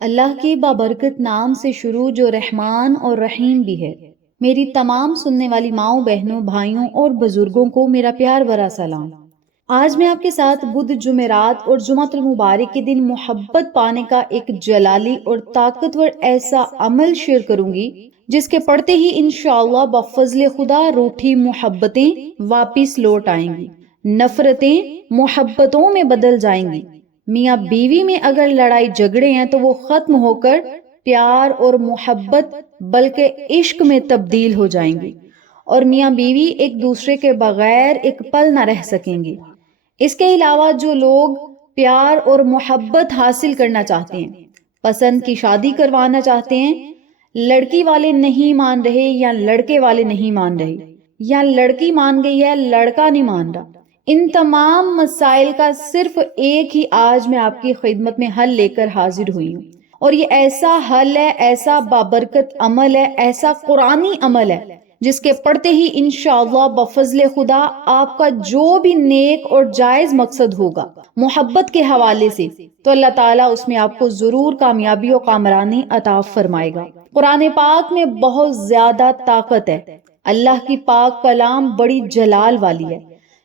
اللہ کے بابرکت نام سے شروع جو رحمان اور رحیم بھی ہے۔ میری تمام سننے والی ماؤں، بہنوں، بھائیوں اور بزرگوں کو میرا پیار بھرا سلام۔ آج میں آپ کے ساتھ بدھ جمعرات اور جمعۃ المبارک کے دن محبت پانے کا ایک جلالی اور طاقتور ایسا عمل شیئر کروں گی جس کے پڑھتے ہی انشاءاللہ بفضل خدا روٹھی محبتیں واپس لوٹ آئیں گی، نفرتیں محبتوں میں بدل جائیں گی، میاں بیوی میں اگر لڑائی جھگڑے ہیں تو وہ ختم ہو کر پیار اور محبت بلکہ عشق میں تبدیل ہو جائیں گی، اور میاں بیوی ایک دوسرے کے بغیر ایک پل نہ رہ سکیں گے۔ اس کے علاوہ جو لوگ پیار اور محبت حاصل کرنا چاہتے ہیں، پسند کی شادی کروانا چاہتے ہیں، لڑکی والے نہیں مان رہے یا لڑکے والے نہیں مان رہے، یا لڑکی مان گئی ہے لڑکا نہیں مان رہا، ان تمام مسائل کا صرف ایک ہی آج میں آپ کی خدمت میں حل لے کر حاضر ہوئی ہوں، اور یہ ایسا حل ہے، ایسا بابرکت عمل ہے، ایسا قرآنی عمل ہے جس کے پڑھتے ہی انشاءاللہ بفضل خدا آپ کا جو بھی نیک اور جائز مقصد ہوگا محبت کے حوالے سے، تو اللہ تعالیٰ اس میں آپ کو ضرور کامیابی و کامرانی عطا فرمائے گا۔ قرآن پاک میں بہت زیادہ طاقت ہے، اللہ کی پاک کلام بڑی جلال والی ہے۔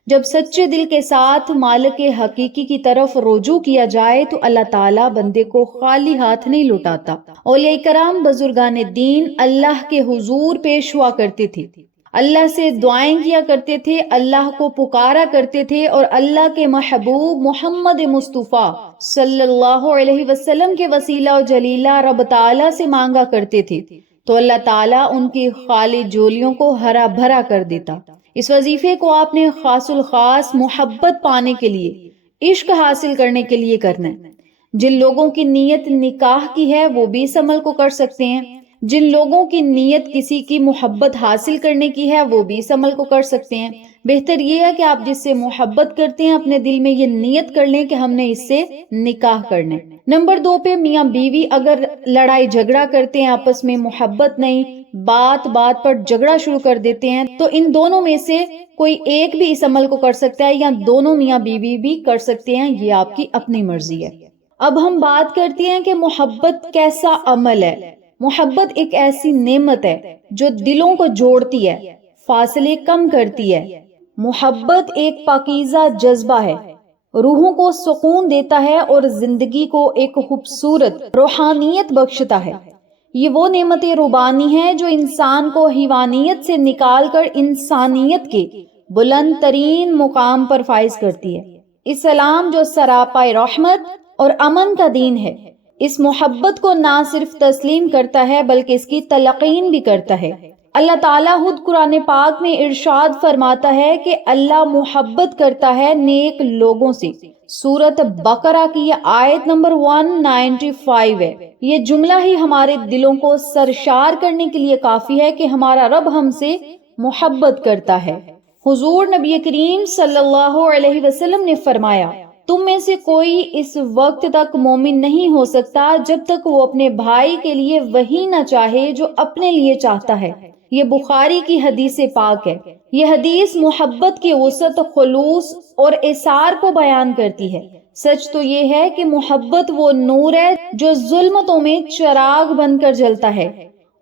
جب سچے دل کے ساتھ مالک حقیقی کی طرف رجوع کیا جائے تو اللہ تعالیٰ بندے کو خالی ہاتھ نہیں لوٹاتا۔ اولیاء کرام بزرگان دین اللہ کے حضور پیش ہوا کرتے تھے، اللہ سے دعائیں کیا کرتے تھے، اللہ کو پکارا کرتے تھے، اور اللہ کے محبوب محمد مصطفیٰ صلی اللہ علیہ وسلم کے وسیلہ و جلیلہ رب تعالیٰ سے مانگا کرتے تھے، تو اللہ تعالیٰ ان کی خالی جولیوں کو ہرا بھرا کر دیتا۔ اس وظیفے کو آپ نے خاص الخاص محبت پانے کے لیے، عشق حاصل کرنے کے لیے کرنا ہے۔ جن لوگوں کی نیت نکاح کی ہے وہ بھی اس عمل کو کر سکتے ہیں، جن لوگوں کی نیت کسی کی محبت حاصل کرنے کی ہے وہ بھی اس عمل کو کر سکتے ہیں۔ بہتر یہ ہے کہ آپ جس سے محبت کرتے ہیں اپنے دل میں یہ نیت کر لیں کہ ہم نے اس سے نکاح کرنا ہے۔ نمبر 2 پہ میاں بیوی اگر لڑائی جھگڑا کرتے ہیں، آپس میں محبت نہیں، بات بات پر جھگڑا شروع کر دیتے ہیں، تو ان دونوں میں سے کوئی ایک بھی اس عمل کو کر سکتا ہے یا دونوں میاں بیوی بھی کر سکتے ہیں، یہ آپ کی اپنی مرضی ہے۔ اب ہم بات کرتے ہیں کہ محبت کیسا عمل ہے۔ محبت ایک ایسی نعمت ہے جو دلوں کو جوڑتی ہے، فاصلے کم کرتی ہے۔ محبت ایک پاکیزہ جذبہ ہے، روحوں کو سکون دیتا ہے اور زندگی کو ایک خوبصورت روحانیت بخشتا ہے۔ یہ وہ نعمت ربانی ہے جو انسان کو حیوانیت سے نکال کر انسانیت کے بلند ترین مقام پر فائز کرتی ہے۔ اسلام جو سراپائے رحمت اور امن کا دین ہے، اس محبت کو نہ صرف تسلیم کرتا ہے بلکہ اس کی تلقین بھی کرتا ہے۔ اللہ تعالیٰ خود قرآن پاک میں ارشاد فرماتا ہے کہ اللہ محبت کرتا ہے نیک لوگوں سے۔ سورۃ بقرہ کی یہ آیت نمبر 195 ہے۔ یہ جملہ ہی ہمارے دلوں کو سرشار کرنے کے لیے کافی ہے کہ ہمارا رب ہم سے محبت کرتا ہے۔ حضور نبی کریم صلی اللہ علیہ وسلم نے فرمایا، تم میں سے کوئی اس وقت تک مومن نہیں ہو سکتا جب تک وہ اپنے بھائی کے لیے وہی نہ چاہے جو اپنے لیے چاہتا ہے۔ یہ بخاری کی حدیث پاک ہے۔ یہ حدیث محبت کی وسعت، خلوص اور اثار کو بیان کرتی ہے۔ سچ تو یہ ہے کہ محبت وہ نور ہے جو ظلمتوں میں چراغ بن کر جلتا ہے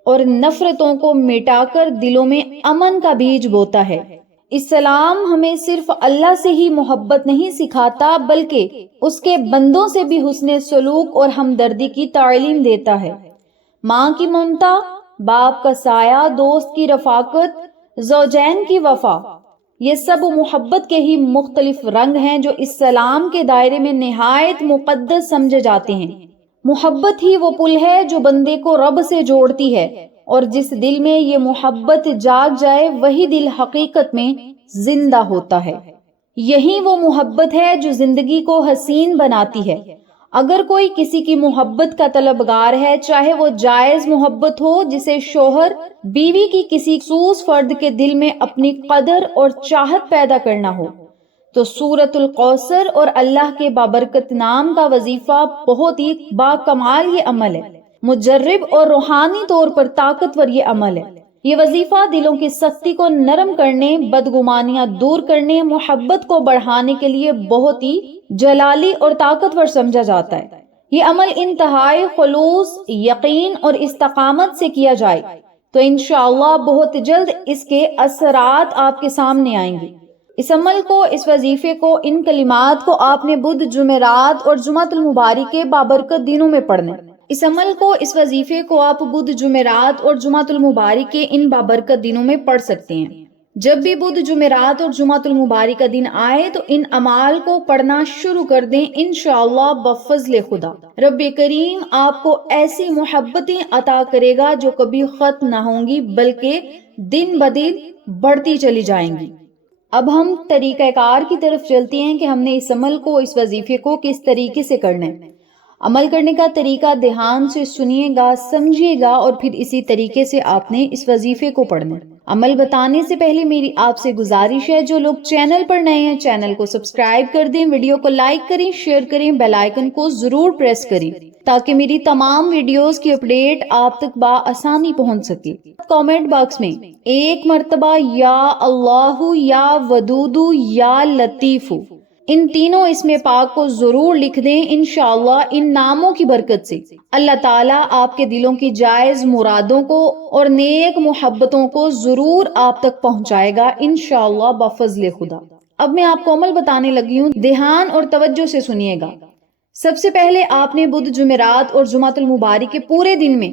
اور نفرتوں کو مٹا کر دلوں میں امن کا بیج بوتا ہے۔ اسلام ہمیں صرف اللہ سے ہی محبت نہیں سکھاتا بلکہ اس کے بندوں سے بھی حسن سلوک اور ہمدردی کی تعلیم دیتا ہے۔ ماں کی ممتا، باپ کا سایہ، دوست کی رفاقت، زوجین کی وفا، یہ سب محبت کے ہی مختلف رنگ ہیں جو اسلام کے دائرے میں نہایت مقدس سمجھے جاتے ہیں۔ محبت ہی وہ پل ہے جو بندے کو رب سے جوڑتی ہے، اور جس دل میں یہ محبت جاگ جائے وہی دل حقیقت میں زندہ ہوتا ہے۔ یہی وہ محبت ہے جو زندگی کو حسین بناتی ہے۔ اگر کوئی کسی کی محبت کا طلبگار ہے، چاہے وہ جائز محبت ہو جسے شوہر بیوی کی کسی خصوص فرد کے دل میں اپنی قدر اور چاہت پیدا کرنا ہو، تو سورۃ الکوثر اور اللہ کے بابرکت نام کا وظیفہ بہت ہی باکمال یہ عمل ہے۔ مجرب اور روحانی طور پر طاقتور یہ عمل ہے۔ یہ وظیفہ دلوں کی سختی کو نرم کرنے، بدگمانیاں دور کرنے، محبت کو بڑھانے کے لیے بہت ہی جلالی اور طاقتور سمجھا جاتا ہے۔ یہ عمل انتہائی خلوص، یقین اور استقامت سے کیا جائے تو انشاءاللہ بہت جلد اس کے اثرات آپ کے سامنے آئیں گے۔ اس عمل کو، اس وظیفے کو، ان کلمات کو آپ نے بدھ، جمعرات اور جمعۃ المبارک کے بابرکت دنوں میں پڑھنا ہے۔ اس عمل کو، اس وظیفے کو آپ بدھ، جمعرات اور جمعۃ المبارک کے ان بابرکت دنوں میں پڑھ سکتے ہیں۔ جب بھی بدھ، جمعرات اور جمعۃ المبارک کا دن آئے تو ان اعمال کو پڑھنا شروع کر دیں، انشاءاللہ بفضل خدا رب کریم آپ کو ایسی محبتیں عطا کرے گا جو کبھی ختم نہ ہوں گی بلکہ دن بدن بڑھتی چلی جائیں گی۔ اب ہم طریقہ کار کی طرف چلتے ہیں کہ ہم نے اس عمل کو، اس وظیفے کو کس طریقے سے کرنا ہے۔ عمل کرنے کا طریقہ دھیان سے سنیے گا، سمجھیے گا اور پھر اسی طریقے سے آپ نے اس وظیفے کو پڑھنا ہے۔ عمل بتانے سے پہلے میری آپ سے گزارش ہے، جو لوگ چینل پر نئے ہیں چینل کو سبسکرائب کر دیں، ویڈیو کو لائک کریں، شیئر کریں، بیل آئیکن کو ضرور پریس کریں تاکہ میری تمام ویڈیوز کی اپڈیٹ آپ تک بآسانی پہنچ سکے۔ کامنٹ باکس میں ایک مرتبہ یا اللہ، یا ودود، یا لطیف، ان تینوں اسم پاک کو ضرور لکھ دیں۔ انشاءاللہ ان ناموں کی برکت سے اللہ تعالیٰ آپ کے دلوں کی جائز مرادوں کو اور نیک محبتوں کو ضرور آپ تک پہنچائے گا، انشاءاللہ بفضل خدا۔ اب میں آپ کو عمل بتانے لگی ہوں، دھیان اور توجہ سے سنیے گا۔ سب سے پہلے آپ نے بدھ، جمعرات اور جمعۃ المبارک کے پورے دن میں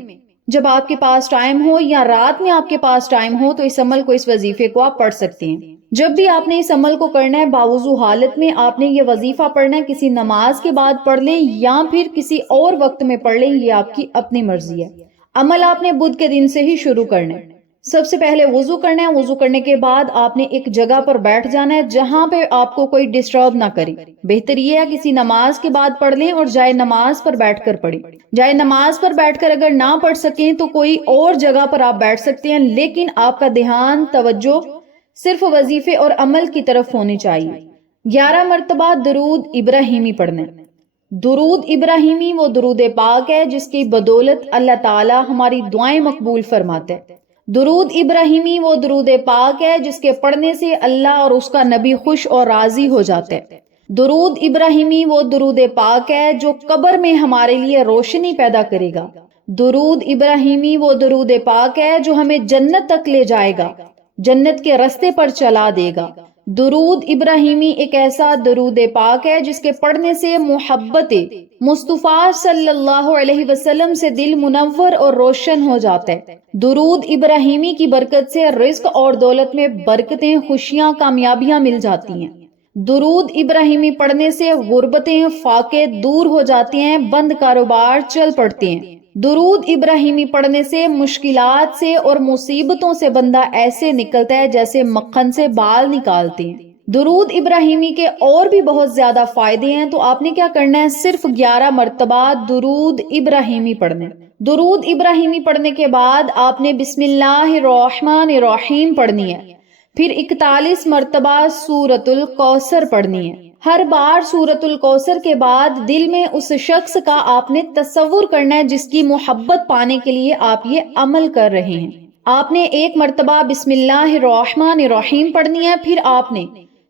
جب آپ کے پاس ٹائم ہو یا رات میں آپ کے پاس ٹائم ہو تو اس عمل کو، اس وظیفے کو آپ پڑھ سکتے ہیں۔ جب بھی آپ نے اس عمل کو کرنا ہے باوضو حالت میں آپ نے یہ وظیفہ پڑھنا ہے، کسی نماز کے بعد پڑھ لیں یا پھر کسی اور وقت میں پڑھ لیں، یہ آپ کی اپنی مرضی ہے۔ عمل آپ نے بدھ کے دن سے ہی شروع کرنا ہے۔ سب سے پہلے وضو کرنا ہے، وضو کرنے کے بعد آپ نے ایک جگہ پر بیٹھ جانا ہے جہاں پہ آپ کو کوئی ڈسٹرب نہ کرے۔ بہتر یہ ہے کسی نماز کے بعد پڑھ لیں اور جائے نماز پر بیٹھ کر پڑھیں۔ جائے نماز پر بیٹھ کر اگر نہ پڑھ سکیں تو کوئی اور جگہ پر آپ بیٹھ سکتے ہیں، لیکن آپ کا دھیان، توجہ صرف وظیفے اور عمل کی طرف ہونی چاہیے۔ 11 مرتبہ درود ابراہیمی پڑھنا ہے۔ درود ابراہیمی وہ درود پاک ہے جس کی بدولت اللہ تعالی ہماری دعائیں مقبول فرماتے ہیں۔ درود ابراہیمی وہ درود پاک ہے جس کے پڑھنے سے اللہ اور اس کا نبی خوش اور راضی ہو جاتے ہیں۔ درود ابراہیمی وہ درود پاک ہے جو قبر میں ہمارے لیے روشنی پیدا کرے گا۔ درود ابراہیمی وہ درود پاک ہے جو ہمیں جنت تک لے جائے گا، جنت کے رستے پر چلا دے گا۔ درود ابراہیمی ایک ایسا درود پاک ہے جس کے پڑھنے سے محبت مصطفیٰ صلی اللہ علیہ وسلم سے دل منور اور روشن ہو جاتا ہے۔ درود ابراہیمی کی برکت سے رزق اور دولت میں برکتیں، خوشیاں، کامیابیاں مل جاتی ہیں۔ درود ابراہیمی پڑھنے سے غربتیں، فاقے دور ہو جاتی ہیں، بند کاروبار چل پڑتے ہیں۔ درود ابراہیمی پڑھنے سے مشکلات سے اور مصیبتوں سے بندہ ایسے نکلتا ہے جیسے مکھن سے بال نکالتے ہیں۔ درود ابراہیمی کے اور بھی بہت زیادہ فائدے ہیں، تو آپ نے کیا کرنا ہے، صرف 11 مرتبہ درود ابراہیمی پڑھنا ہے۔ درود ابراہیمی پڑھنے کے بعد آپ نے بسم اللہ الرحمن الرحیم پڑھنی ہے، پھر 41 مرتبہ سورۃ الکوثر پڑھنی ہے۔ ہر بار سورۃ الکوثر کے بعد دل میں اس شخص کا آپ نے تصور کرنا ہے جس کی محبت پانے کے لیے آپ یہ عمل کر رہے ہیں۔ آپ نے 1 مرتبہ بسم اللہ الرحمن الرحیم پڑھنی ہے، پھر آپ نے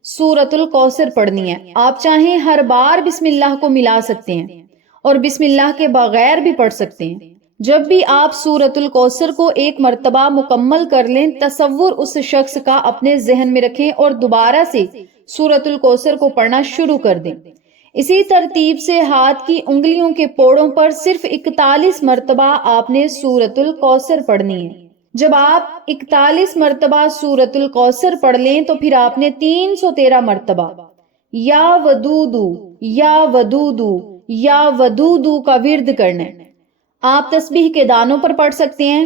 سورۃ الکوثر پڑھنی ہے۔ آپ چاہیں ہر بار بسم اللہ کو ملا سکتے ہیں اور بسم اللہ کے بغیر بھی پڑھ سکتے ہیں۔ جب بھی آپ سورۃ الکوثر کو 1 مرتبہ مکمل کر لیں، تصور اس شخص کا اپنے ذہن میں رکھیں اور دوبارہ سے سورۃ الکوثر کو پڑھنا شروع کر دیں۔ اسی ترتیب سے ہاتھ کی انگلیوں کے پوڑوں پر صرف 41 مرتبہ آپ نے سورۃ الکوثر پڑھنی ہے۔ جب آپ 41 مرتبہ سورۃ الکوثر پڑھ لیں تو پھر آپ نے 313 مرتبہ یا ودودو، یا ودودو، یا ودودو کا ورد کرنا ہے۔ آپ تسبیح کے دانوں پر پڑھ سکتے ہیں،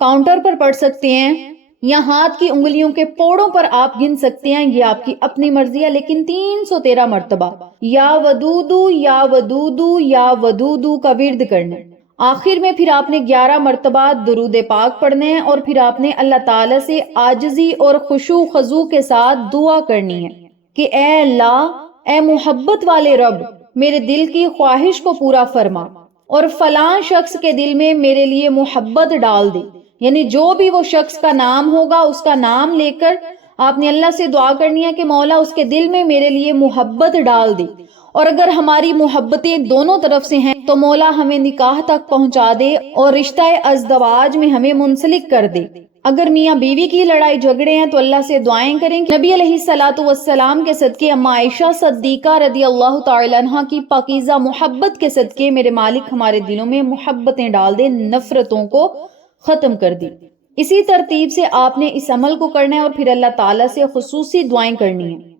کاؤنٹر پر پڑھ سکتے ہیں، یا ہاتھ کی انگلیوں کے پوڑوں پر آپ گن سکتے ہیں، یہ آپ کی اپنی مرضی ہے، لیکن 313 مرتبہ یا ودودو، یا ودودو، یا ودودو کا ورد کرنا ہے۔ آخر میں پھر آپ نے 11 مرتبہ درود پاک پڑھنے ہیں اور پھر آپ نے اللہ تعالیٰ سے عاجزی اور خشوع خضوع کے ساتھ دعا کرنی ہے کہ اے اللہ، اے محبت والے رب، میرے دل کی خواہش کو پورا فرما اور فلاں شخص کے دل میں میرے لیے محبت ڈال دے۔ یعنی جو بھی وہ شخص کا نام ہوگا اس کا نام لے کر آپ نے اللہ سے دعا کرنی ہے کہ مولا اس کے دل میں میرے لیے محبت ڈال دے اور اگر ہماری محبتیں دونوں طرف سے ہیں تو مولا ہمیں نکاح تک پہنچا دے اور رشتہ ازدواج میں ہمیں منسلک کر دے۔ اگر میاں بیوی کی لڑائی جھگڑے ہیں تو اللہ سے دعائیں کریں کہ نبی علیہ الصلوۃ والسلام کے صدقے، اما عائشہ صدیقہ رضی اللہ تعالی عنہا کی پاکیزہ محبت کے صدقے میرے مالک ہمارے دلوں میں محبتیں ڈال دے، نفرتوں کو ختم کر دی۔ اسی ترتیب سے آپ نے اس عمل کو کرنا ہے اور پھر اللہ تعالیٰ سے خصوصی دعائیں کرنی ہیں،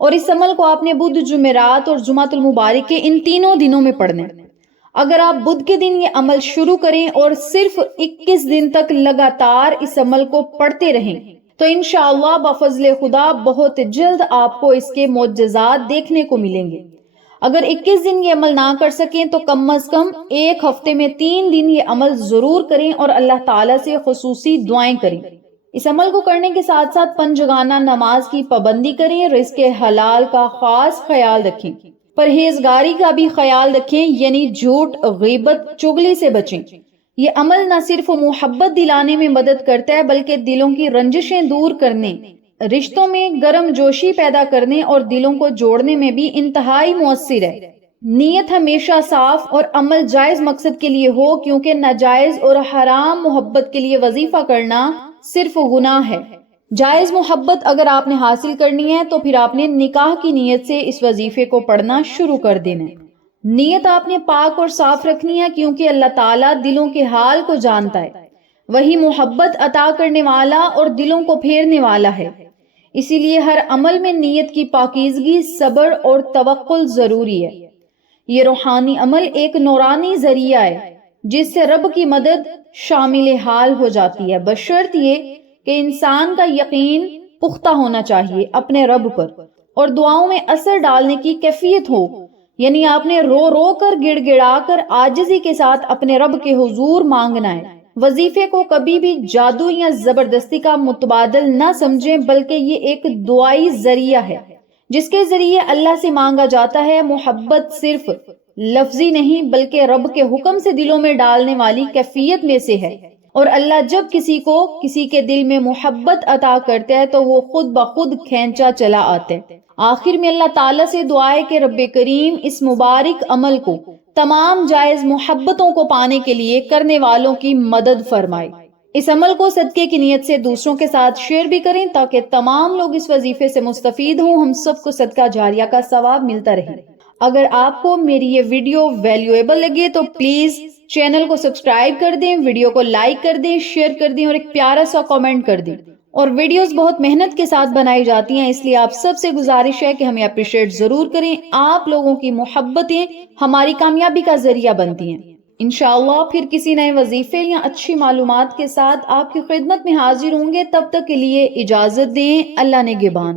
اور اس عمل کو آپ نے بدھ، جمعرات اور جمعۃ المبارک کے ان تینوں دنوں میں پڑھنا ہے۔ اگر آپ بدھ کے دن یہ عمل شروع کریں اور صرف 21 دن تک لگاتار اس عمل کو پڑھتے رہیں تو انشاءاللہ بفضل خدا بہت جلد آپ کو اس کے معجزات دیکھنے کو ملیں گے۔ اگر 21 دن یہ عمل نہ کر سکیں تو کم از کم ایک ہفتے میں 3 دن یہ عمل ضرور کریں اور اللہ تعالیٰ سے خصوصی دعائیں کریں۔ اس عمل کو کرنے کے ساتھ ساتھ پنجگانہ نماز کی پابندی کریں، رزق حلال کا خاص خیال رکھیں، پرہیزگاری کا بھی خیال رکھیں، یعنی جھوٹ، غیبت، چغلی سے بچیں۔ یہ عمل نہ صرف محبت دلانے میں مدد کرتا ہے بلکہ دلوں کی رنجشیں دور کرنے، رشتوں میں گرم جوشی پیدا کرنے اور دلوں کو جوڑنے میں بھی انتہائی مؤثر ہے۔ نیت ہمیشہ صاف اور عمل جائز مقصد کے لیے ہو، کیونکہ ناجائز اور حرام محبت کے لیے وظیفہ کرنا صرف گناہ ہے۔ جائز محبت اگر آپ نے حاصل کرنی ہے تو پھر آپ نے نکاح کی نیت سے اس وظیفے کو پڑھنا شروع کر دینا ہے۔ نیت آپ نے پاک اور صاف رکھنی ہے، کیونکہ اللہ تعالیٰ دلوں کے حال کو جانتا ہے، وہی محبت عطا کرنے والا اور دلوں کو پھیرنے والا ہے۔ اسی لیے ہر عمل میں نیت کی پاکیزگی، صبر اور توکل ضروری ہے۔ یہ روحانی عمل ایک نورانی ذریعہ ہے جس سے رب کی مدد شامل حال ہو جاتی ہے، بشرط یہ کہ انسان کا یقین پختہ ہونا چاہیے اپنے رب پر اور دعاؤں میں اثر ڈالنے کی کیفیت ہو، یعنی آپ نے رو رو کر، گڑ گڑا کر، عاجزی کے ساتھ اپنے رب کے حضور مانگنا ہے۔ وظیفے کو کبھی بھی جادو یا زبردستی کا متبادل نہ سمجھیں، بلکہ یہ ایک دعائی ذریعہ ہے جس کے ذریعے اللہ سے مانگا جاتا ہے۔ محبت صرف لفظی نہیں بلکہ رب کے حکم سے دلوں میں ڈالنے والی کیفیت میں سے ہے، اور اللہ جب کسی کو کسی کے دل میں محبت عطا کرتا ہے تو وہ خود بخود کھینچا چلا آتا ہے۔ آخر میں اللہ تعالیٰ سے دعا ہے کہ رب کریم اس مبارک عمل کو تمام جائز محبتوں کو پانے کے لیے کرنے والوں کی مدد فرمائے۔ اس عمل کو صدقے کی نیت سے دوسروں کے ساتھ شیئر بھی کریں تاکہ تمام لوگ اس وظیفے سے مستفید ہوں، ہم سب کو صدقہ جاریہ کا ثواب ملتا رہے۔ اگر آپ کو میری یہ ویڈیو ویلیویبل لگے تو پلیز چینل کو سبسکرائب کر دیں، ویڈیو کو لائک کر دیں، شیئر کر دیں اور ایک پیارا سا کامنٹ کر دیں۔ اور ویڈیوز بہت محنت کے ساتھ بنائی جاتی ہیں، اس لیے آپ سب سے گزارش ہے کہ ہمیں اپریشیٹ ضرور کریں۔ آپ لوگوں کی محبتیں ہماری کامیابی کا ذریعہ بنتی ہیں۔ انشاءاللہ پھر کسی نئے وظیفے یا اچھی معلومات کے ساتھ آپ کی خدمت میں حاضر ہوں گے، تب تک کے لیے اجازت دیں۔ اللہ نگہبان۔